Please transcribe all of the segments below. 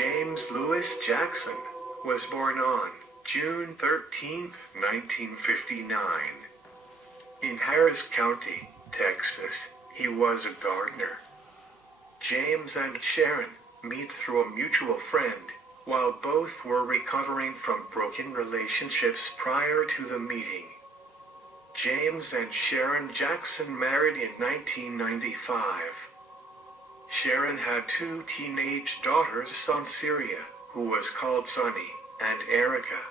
James Lewis Jackson was born on June 13, 1959. In Harris County, Texas, he was a gardener. James and Sharon meet through a mutual friend, while both were recovering from broken relationships prior to the meeting. James and Sharon Jackson married in 1995. Sharon had two teenage daughters, Sonceria, who was called Sonny, and Ericka.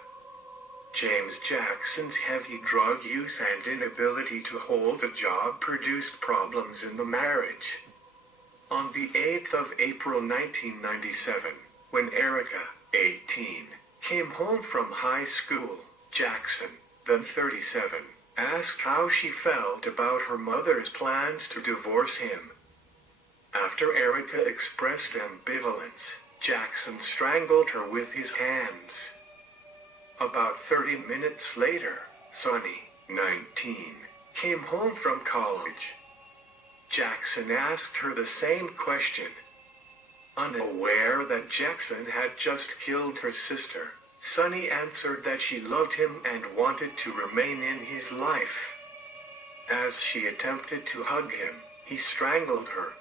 James Jackson's heavy drug use and inability to hold a job produced problems in the marriage. On the 8th of April 1997, when Ericka, 18, came home from high school, Jackson, then 37, asked how she felt about her mother's plans to divorce him. After Ericka expressed ambivalence, Jackson strangled her with his hands. About 30 minutes later, Sonny, 19, came home from college. Jackson asked her the same question. Unaware that Jackson had just killed her sister, Sonny answered that she loved him and wanted to remain in his life. As she attempted to hug him, he strangled her.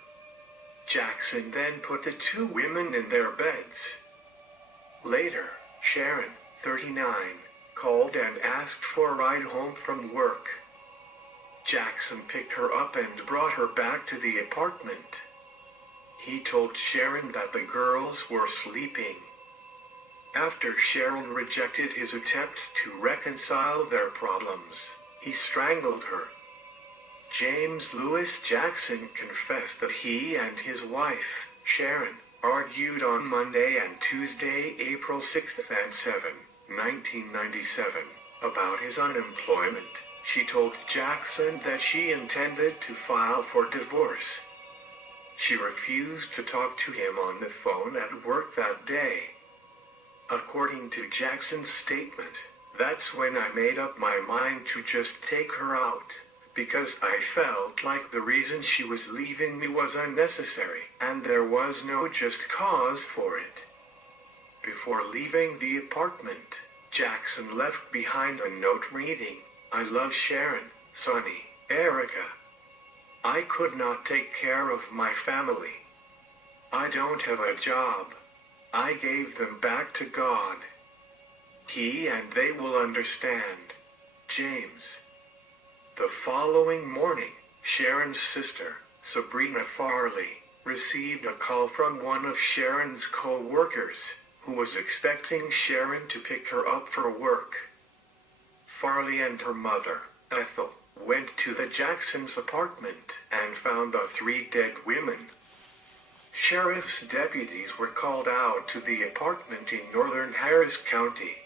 Jackson then put the two women in their beds. Later, Sharon, 39, called and asked for a ride home from work. Jackson picked her up and brought her back to the apartment. He told Sharon that the girls were sleeping. After Sharon rejected his attempts to reconcile their problems, he strangled her. James Lewis Jackson confessed that he and his wife, Sharon, argued on Monday and Tuesday, April 6 and 7, 1997, about his unemployment. She told Jackson that she intended to file for divorce. She refused to talk to him on the phone at work that day. According to Jackson's statement, "That's when I made up my mind to just take her out, because I felt like the reason she was leaving me was unnecessary, and there was no just cause for it." Before leaving the apartment, Jackson left behind a note reading, "I love Sharon, Sonny, Ericka. I could not take care of my family. I don't have a job. I gave them back to God. He and they will understand. James." The following morning, Sharon's sister, Sabrina Farley, received a call from one of Sharon's co-workers, who was expecting Sharon to pick her up for work. Farley and her mother, Ethel, went to the Jacksons' apartment and found the three dead women. Sheriff's deputies were called out to the apartment in northern Harris County.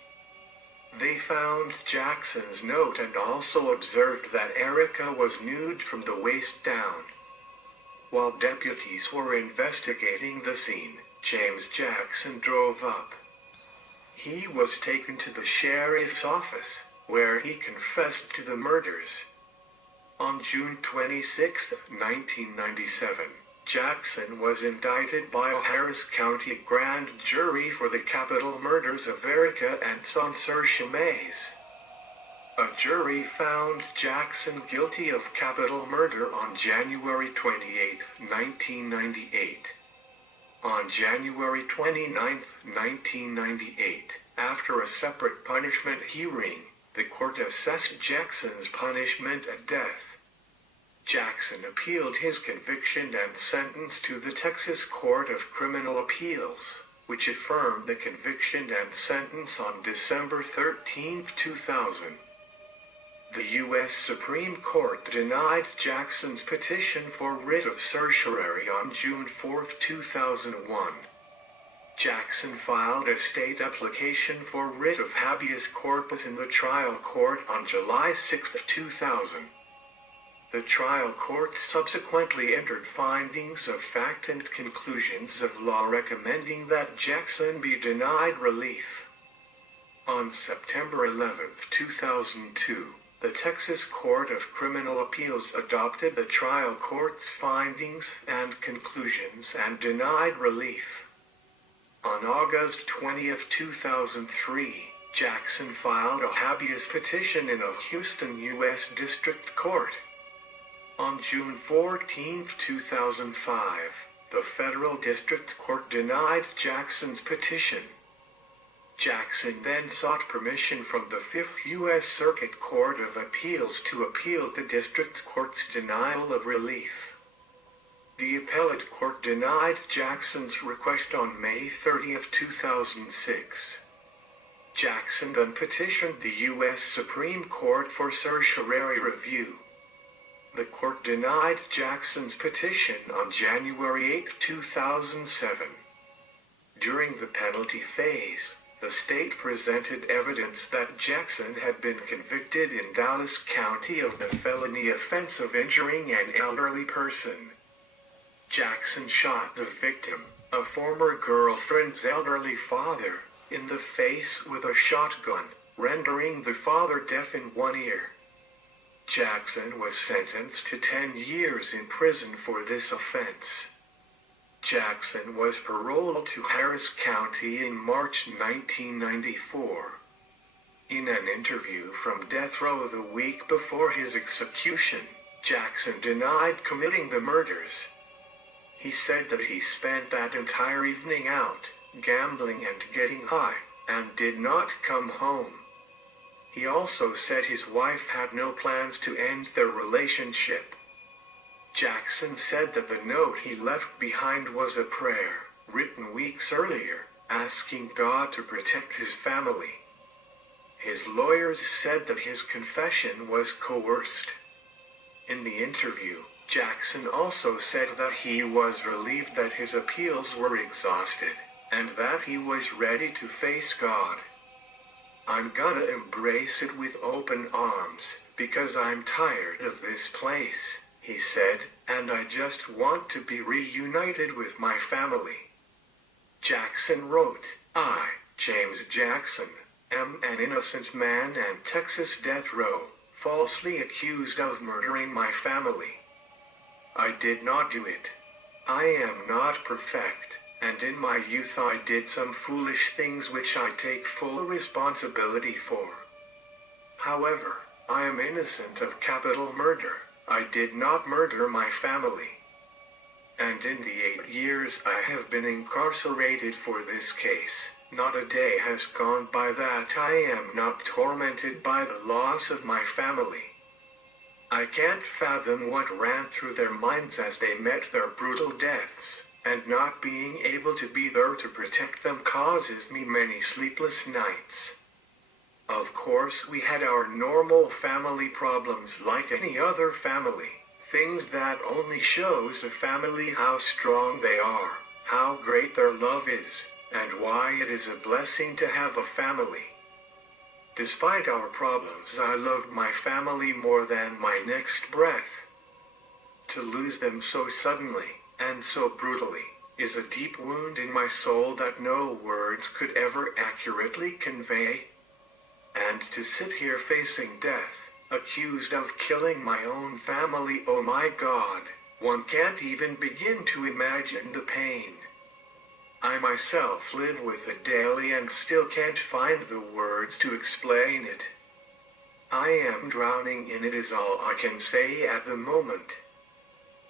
They found Jackson's note and also observed that Ericka was nude from the waist down. While deputies were investigating the scene, James Jackson drove up. He was taken to the sheriff's office, where he confessed to the murders. On June 26, 1997, Jackson was indicted by a Harris County grand jury for the capital murders of Ericka and Sonceria. A jury found Jackson guilty of capital murder on January 28, 1998. On January 29, 1998, after a separate punishment hearing, the court assessed Jackson's punishment at death. Jackson appealed his conviction and sentence to the Texas Court of Criminal Appeals, which affirmed the conviction and sentence on December 13, 2000. The U.S. Supreme Court denied Jackson's petition for writ of certiorari on June 4, 2001. Jackson filed a state application for writ of habeas corpus in the trial court on July 6, 2000. The trial court subsequently entered findings of fact and conclusions of law recommending that Jackson be denied relief. On September 11, 2002, the Texas Court of Criminal Appeals adopted the trial court's findings and conclusions and denied relief. On August 20th, 2003, Jackson filed a habeas petition in a Houston, U.S. District Court. On June 14, 2005, the federal district court denied Jackson's petition. Jackson then sought permission from the Fifth U.S. Circuit Court of Appeals to appeal the district court's denial of relief. The appellate court denied Jackson's request on May 30, 2006. Jackson then petitioned the U.S. Supreme Court for certiorari review. The court denied Jackson's petition on January 8, 2007. During the penalty phase, the state presented evidence that Jackson had been convicted in Dallas County of the felony offense of injuring an elderly person. Jackson shot the victim, a former girlfriend's elderly father, in the face with a shotgun, rendering the father deaf in one ear. Jackson was sentenced to 10 years in prison for this offense. Jackson was paroled to Harris County in March 1994. In an interview from death row the week before his execution, Jackson denied committing the murders. He said that he spent that entire evening out, gambling and getting high, and did not come home. He also said his wife had no plans to end their relationship. Jackson said that the note he left behind was a prayer, written weeks earlier, asking God to protect his family. His lawyers said that his confession was coerced. In the interview, Jackson also said that he was relieved that his appeals were exhausted, and that he was ready to face God. "I'm gonna embrace it with open arms, because I'm tired of this place," he said, "and I just want to be reunited with my family." Jackson wrote, "I, James Jackson, am an innocent man and Texas death row, falsely accused of murdering my family. I did not do it. I am not perfect, and in my youth I did some foolish things which I take full responsibility for. However, I am innocent of capital murder. I did not murder my family. And in the 8 years I have been incarcerated for this case, not a day has gone by that I am not tormented by the loss of my family. I can't fathom what ran through their minds as they met their brutal deaths, and not being able to be there to protect them causes me many sleepless nights. Of course we had our normal family problems like any other family, things that only shows a family how strong they are, how great their love is, and why it is a blessing to have a family. Despite our problems, I loved my family more than my next breath. To lose them so suddenly, and so brutally, is a deep wound in my soul that no words could ever accurately convey. And to sit here facing death, accused of killing my own family, oh my God, one can't even begin to imagine the pain. I myself live with it daily and still can't find the words to explain it. I am drowning in it is all I can say at the moment.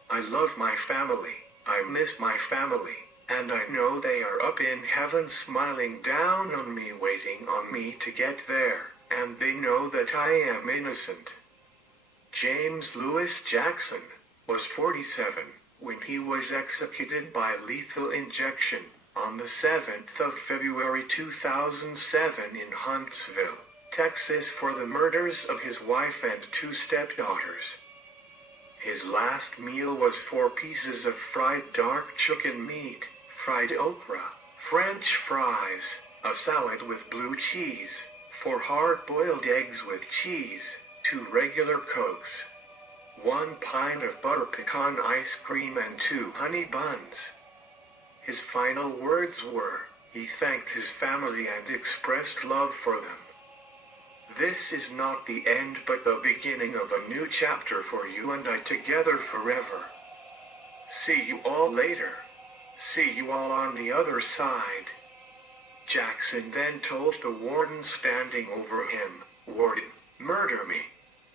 I love my family, I miss my family, and I know they are up in heaven smiling down on me waiting on me to get there, and they know that I am innocent. James Lewis Jackson was 47 when he was executed by lethal injection on the 7th of February 2007 in Huntsville, Texas for the murders of his wife and 2 stepdaughters. His last meal was 4 pieces of fried dark chicken meat, fried okra, French fries, a salad with blue cheese, 4 hard-boiled eggs with cheese, 2 regular Cokes, 1 pint of butter pecan ice cream and 2 honey buns. His final words were, he thanked his family and expressed love for them. This is not the end but the beginning of a new chapter for you and I together forever. See you all later. See you all on the other side. Jackson then told the warden standing over him, "Warden, murder me."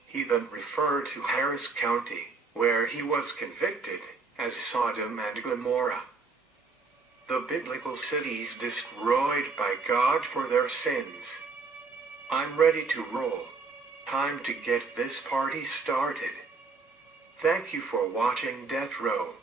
He then referred to Harris County, where he was convicted, as Sodom and Gomorrah, the biblical cities destroyed by God for their sins. I'm ready to roll. Time to get this party started. Thank you for watching Death Row.